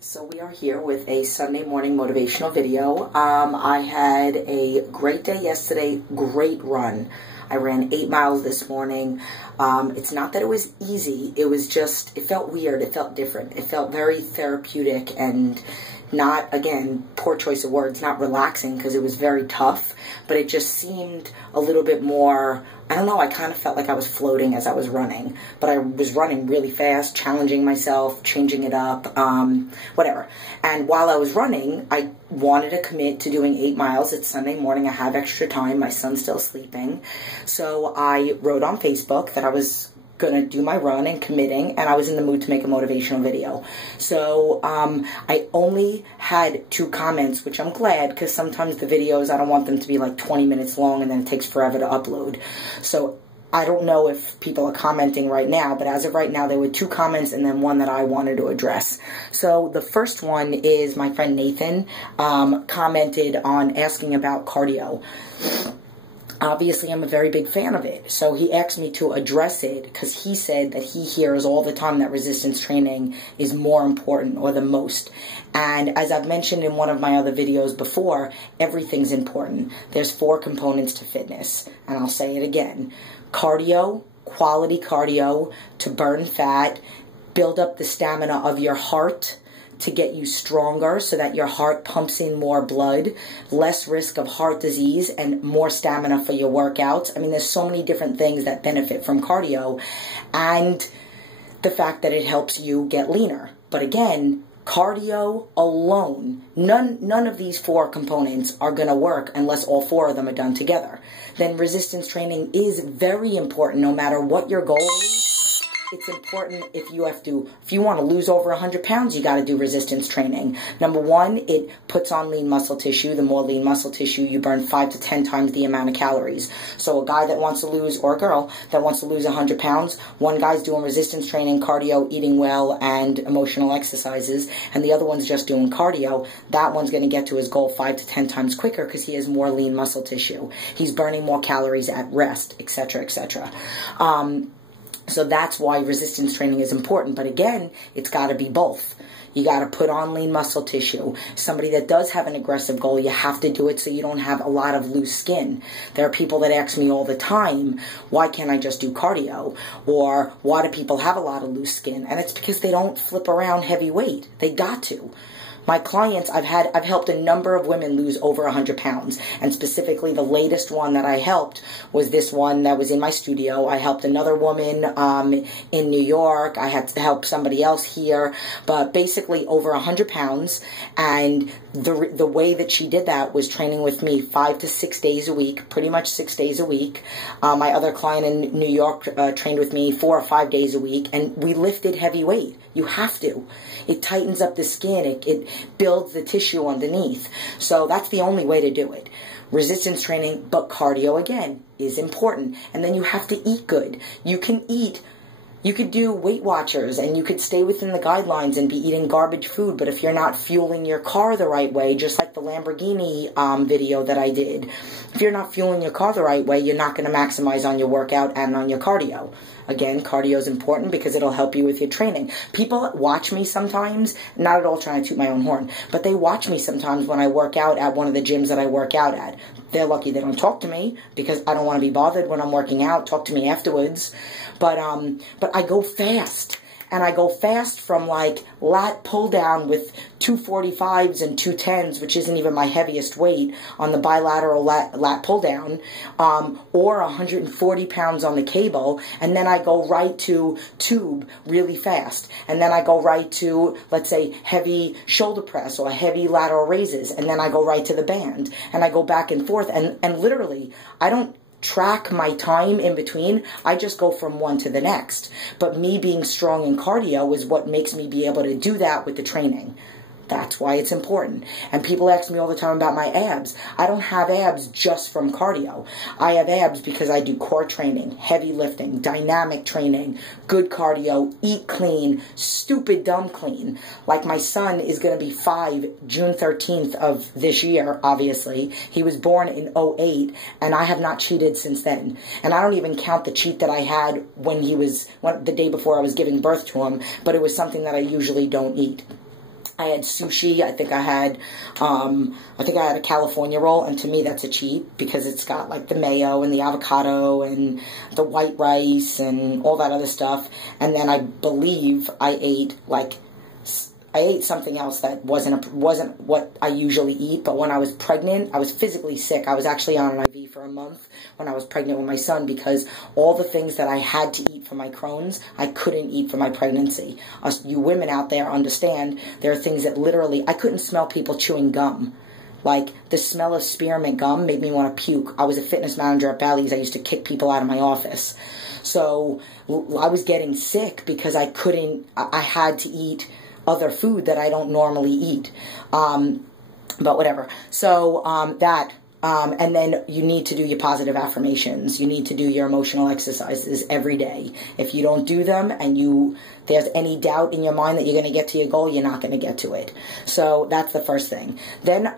So we are here with a Sunday morning motivational video. I had a great day yesterday, great run. I ran 8 miles this morning. It's not that it was easy, it was just, it felt weird, it felt different. It felt very therapeutic and not, again, poor choice of words, not relaxing because it was very tough, but it just seemed a little bit more, I don't know, I kind of felt like I was floating as I was running, but I was running really fast, challenging myself, changing it up, whatever. And while I was running, I wanted to commit to doing 8 miles. It's Sunday morning, I have extra time, my son's still sleeping. So I wrote on Facebook that I was gonna do my run and committing, and I was in the mood to make a motivational video. So I only had 2 comments, which I'm glad, because sometimes the videos, I don't want them to be like 20 minutes long and then it takes forever to upload. So I don't know if people are commenting right now, but as of right now, there were 2 comments and then 1 that I wanted to address. So the first one is my friend Nathan commented on asking about cardio. Obviously, I'm a very big fan of it, so he asked me to address it because he said that he hears all the time that resistance training is more important or the most. And as I've mentioned in one of my other videos before, everything's important. There's 4 components to fitness, and I'll say it again. Cardio, quality cardio to burn fat, build up the stamina of your heart, to get you stronger so that your heart pumps in more blood, less risk of heart disease, and more stamina for your workouts. I mean, there's so many different things that benefit from cardio, and the fact that it helps you get leaner. But again, cardio alone, none of these 4 components are going to work unless all 4 of them are done together. Then resistance training is very important no matter what your goal is. It's important if you want to lose over 100 pounds, you got to do resistance training. Number 1, it puts on lean muscle tissue. The more lean muscle tissue, you burn 5 to 10 times the amount of calories. So a guy that wants to lose, or a girl that wants to lose 100 pounds, one guy's doing resistance training, cardio, eating well, and emotional exercises, and the other one's just doing cardio. That one's going to get to his goal 5 to 10 times quicker because he has more lean muscle tissue. He's burning more calories at rest, etc., etc. So that's why resistance training is important. But again, it's got to be both. You got to put on lean muscle tissue. Somebody that does have an aggressive goal, you have to do it so you don't have a lot of loose skin. There are people that ask me all the time, why can't I just do cardio? Or why do people have a lot of loose skin? And it's because they don't flip around heavy weight. They got to. My clients, I've helped a number of women lose over 100 pounds. And specifically, the latest one that I helped was this one that was in my studio. I helped another woman in New York. I had to help somebody else here. But basically, over 100 pounds. And the way that she did that was training with me 5 to 6 days a week, pretty much 6 days a week. My other client in New York trained with me 4 or 5 days a week. And we lifted heavy weight. You have to. It tightens up the skin. It builds the tissue underneath. So that's the only way to do it. Resistance training, but cardio, again, is important. And then you have to eat good. You can eat. You could do Weight Watchers and you could stay within the guidelines and be eating garbage food, but if you're not fueling your car the right way, just like the Lamborghini video that I did, if you're not fueling your car the right way, you're not going to maximize on your workout and on your cardio. Again, cardio is important because it'll help you with your training. People watch me sometimes, not at all trying to toot my own horn, but they watch me sometimes when I work out at one of the gyms that I work out at. They're lucky they don't talk to me because I don't want to be bothered when I'm working out. Talk to me afterwards. But I go fast. And I go fast from like lat pull down with 245s and 210s, which isn't even my heaviest weight, on the bilateral lat pull down, or 140 pounds on the cable, and then I go right to tube really fast. And then I go right to, let's say, heavy shoulder press or heavy lateral raises, and then I go right to the band. And I go back and forth, and literally, I don't track my time in between. I just go from one to the next. But me being strong in cardio is what makes me be able to do that with the training. That's why it's important. And people ask me all the time about my abs. I don't have abs just from cardio. I have abs because I do core training, heavy lifting, dynamic training, good cardio, eat clean, stupid dumb clean. Like my son is going to be 5 June 13th of this year, obviously. He was born in 2008, and I have not cheated since then. And I don't even count the cheat that I had the day before I was giving birth to him, but it was something that I usually don't eat. I had sushi. I think I had a California roll, and to me that's a cheat because it's got like the mayo and the avocado and the white rice and all that other stuff. And then I believe I ate something else that wasn't what I usually eat. But when I was pregnant, I was physically sick. I was actually on an IV for a month when I was pregnant with my son because all the things that I had to eat for my Crohn's, I couldn't eat for my pregnancy. You women out there understand there are things that literally, I couldn't smell people chewing gum. Like, the smell of spearmint gum made me want to puke. I was a fitness manager at Bally's. I used to kick people out of my office. So I was getting sick because I had to eat other food that I don't normally eat. But whatever. So, and then you need to do your positive affirmations. You need to do your emotional exercises every day. If you don't do them and there's any doubt in your mind that you're going to get to your goal, you're not going to get to it. So that's the first thing. Then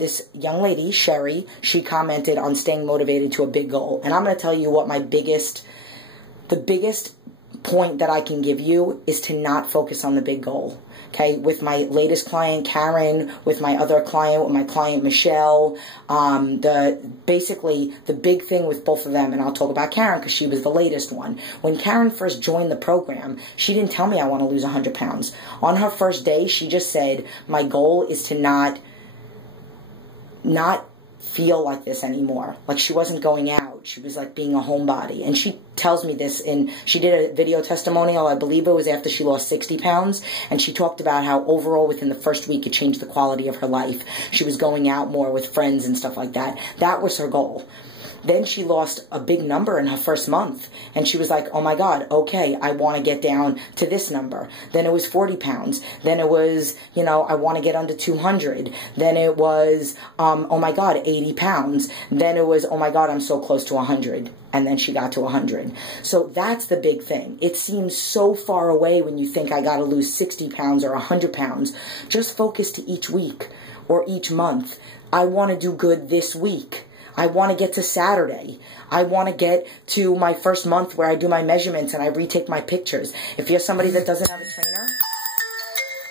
this young lady, Sherry, she commented on staying motivated to a big goal. And I'm going to tell you what the biggest point that I can give you is to not focus on the big goal. Okay, with my latest client, Karen, with my other client, with my client, Michelle, basically the big thing with both of them, and I'll talk about Karen because she was the latest one. When Karen first joined the program, she didn't tell me I want to lose 100 pounds. On her first day, she just said, my goal is to not feel like this anymore. Like, she wasn't going out. She was like being a homebody. And she tells me this she did a video testimonial, I believe it was after she lost 60 pounds. And she talked about how overall within the first week it changed the quality of her life. She was going out more with friends and stuff like that. That was her goal. Then she lost a big number in her first month. And she was like, oh my God, okay, I want to get down to this number. Then it was 40 pounds. Then it was, I want to get under 200. Then it was, oh my God, 80 pounds. Then it was, oh my God, I'm so close to 100. And then she got to 100. So that's the big thing. It seems so far away when you think I got to lose 60 pounds or 100 pounds. Just focus to each week or each month. I want to do good this week. I want to get to Saturday. I want to get to my first month where I do my measurements and I retake my pictures. If you're somebody that doesn't have a trainer,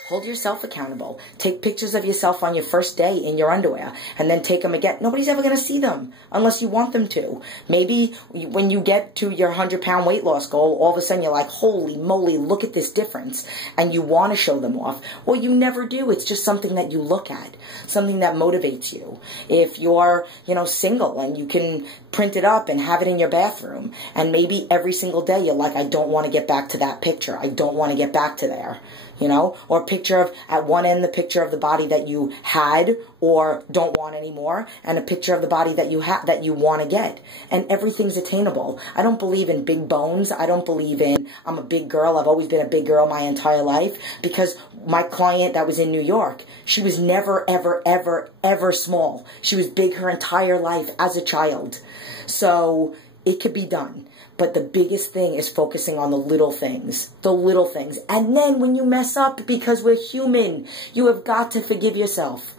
hold yourself accountable. Take pictures of yourself on your first day in your underwear and then take them again. Nobody's ever going to see them unless you want them to. Maybe when you get to your 100-pound weight loss goal, all of a sudden you're like, holy moly, look at this difference. And you want to show them off. Well, you never do. It's just something that you look at, something that motivates you. If you're, single and you can print it up and have it in your bathroom, and maybe every single day you're like, I don't want to get back to that picture. I don't want to get back to there. Or a picture of, at one end, the picture of the body that you had or don't want anymore, and a picture of the body that you have, that you want to get. And everything's attainable. I don't believe in big bones. I don't believe in, I'm a big girl. I've always been a big girl my entire life, because my client that was in New York, she was never, ever, ever, ever small. She was big her entire life as a child. So it could be done. But the biggest thing is focusing on the little things. The little things. And then when you mess up, because we're human, you have got to forgive yourself.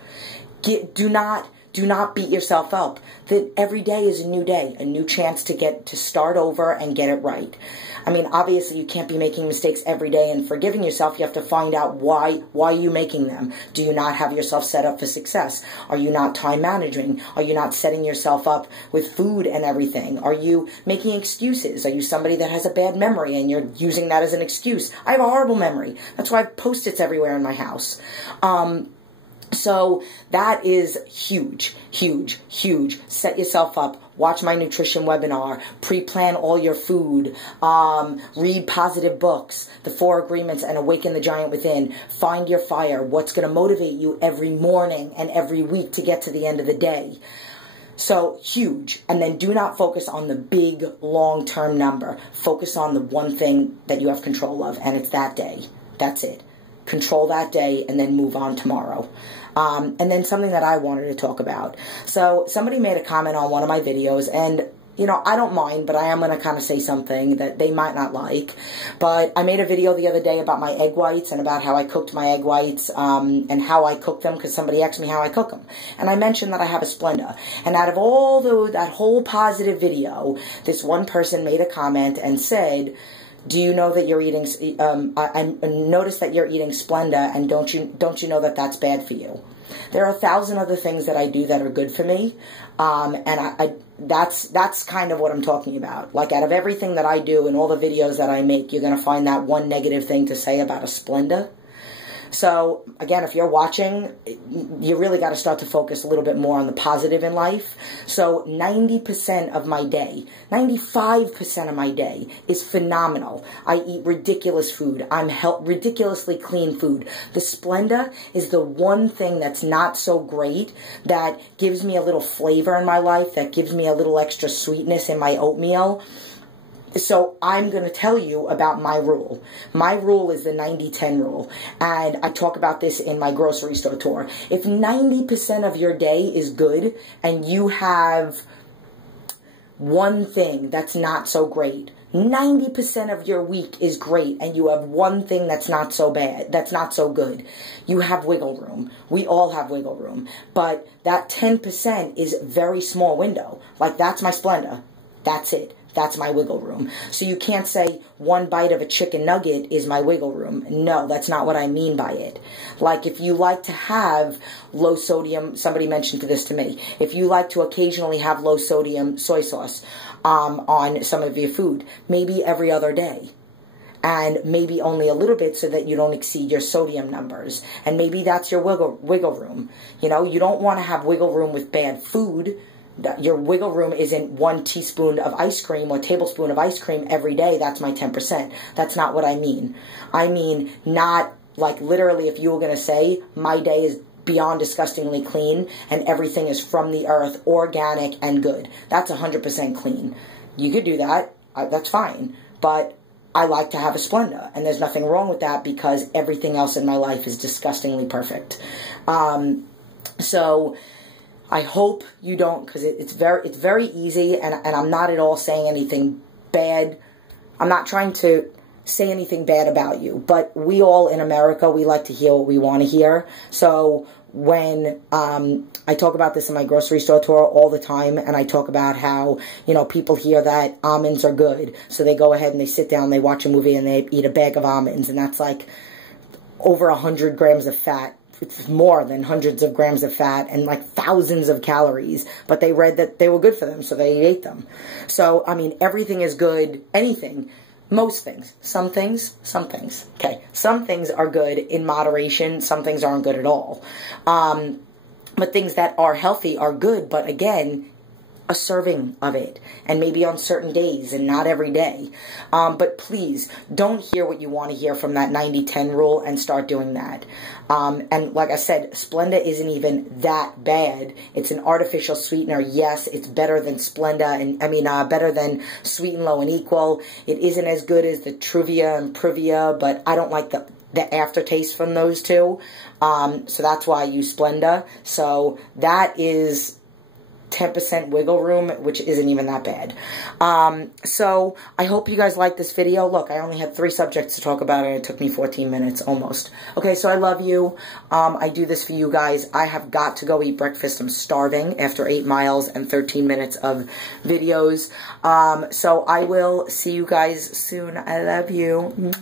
Do not beat yourself up. That every day is a new day, a new chance to start over and get it right. I mean, obviously you can't be making mistakes every day and forgiving yourself. You have to find out why are you making them? Do you not have yourself set up for success? Are you not time managing? Are you not setting yourself up with food and everything? Are you making excuses? Are you somebody that has a bad memory and you're using that as an excuse? I have a horrible memory. That's why I have Post-its everywhere in my house. So that is huge, huge, huge. Set yourself up. Watch my nutrition webinar. Pre-plan all your food. Read positive books. The 4 Agreements and Awaken the Giant Within. Find your fire. What's going to motivate you every morning and every week to get to the end of the day. So huge. And then do not focus on the big long-term number. Focus on the one thing that you have control of, and it's that day. That's it. Control that day and then move on tomorrow. And then something that I wanted to talk about. So somebody made a comment on one of my videos, and I don't mind, but I am going to kind of say something that they might not like. But I made a video the other day about my egg whites and about how I cooked my egg whites and how I cook them, because somebody asked me how I cook them. And I mentioned that I have a Splenda. And out of all that whole positive video, this one person made a comment and said, Do you know that you're eating, I notice that you're eating Splenda, and don't you know that that's bad for you? There are 1,000 other things that I do that are good for me, and that's kind of what I'm talking about. Like, out of everything that I do and all the videos that I make, you're going to find that one negative thing to say about a Splenda. So, again, if you're watching, you really got to start to focus a little bit more on the positive in life. So, 90% of my day, 95% of my day is phenomenal. I eat ridiculous food. I'm ridiculously clean food. The Splenda is the one thing that's not so great, that gives me a little flavor in my life, that gives me a little extra sweetness in my oatmeal. So I'm going to tell you about my rule. My rule is the 90-10 rule. And I talk about this in my grocery store tour. If 90% of your day is good and you have one thing that's not so great, 90% of your week is great and you have one thing that's not so bad, that's not so good, you have wiggle room. We all have wiggle room. But that 10% is a very small window. Like, that's my Splenda. That's it. That's my wiggle room. So you can't say one bite of a chicken nugget is my wiggle room. No, that's not what I mean by it. Like, if you like to have low sodium, somebody mentioned this to me, if you like to occasionally have low sodium soy sauce on some of your food, maybe every other day. And maybe only a little bit so that you don't exceed your sodium numbers. And maybe that's your wiggle room. You know, you don't want to have wiggle room with bad food. Your wiggle room isn't 1 teaspoon of ice cream or tablespoon of ice cream every day. That's my 10%. That's not what I mean. I mean, not like literally, if you were going to say my day is beyond disgustingly clean and everything is from the earth, organic and good. That's 100% clean. You could do that. That's fine. But I like to have a Splenda, and there's nothing wrong with that because everything else in my life is disgustingly perfect. So I hope you don't, because it's very easy, and I'm not at all saying anything bad. I'm not trying to say anything bad about you, but we all in America, we like to hear what we want to hear. So when I talk about this in my grocery store tour all the time, and I talk about how, you know, people hear that almonds are good, so they go ahead and they sit down, they watch a movie, and they eat a bag of almonds, and that's like over 100 grams of fat. It's more than hundreds of grams of fat and like thousands of calories, but they read that they were good for them, so they ate them. So, I mean, everything is good, anything, most things, some things, okay. Some things are good in moderation, some things aren't good at all. But things that are healthy are good, but again, a serving of it, and maybe on certain days and not every day. But please, don't hear what you want to hear from that 90-10 rule and start doing that. And like I said, Splenda isn't even that bad. It's an artificial sweetener. Yes, it's better than Splenda, and better than Sweet and Low and Equal. It isn't as good as the Truvia and Privia, but I don't like the aftertaste from those two. So that's why I use Splenda. So that is 10% wiggle room, which isn't even that bad. So I hope you guys like this video. Look, I only had 3 subjects to talk about, and it took me 14 minutes almost. Okay, so I love you. I do this for you guys. I have got to go eat breakfast. I'm starving after 8 miles and 13 minutes of videos. So I will see you guys soon. I love you.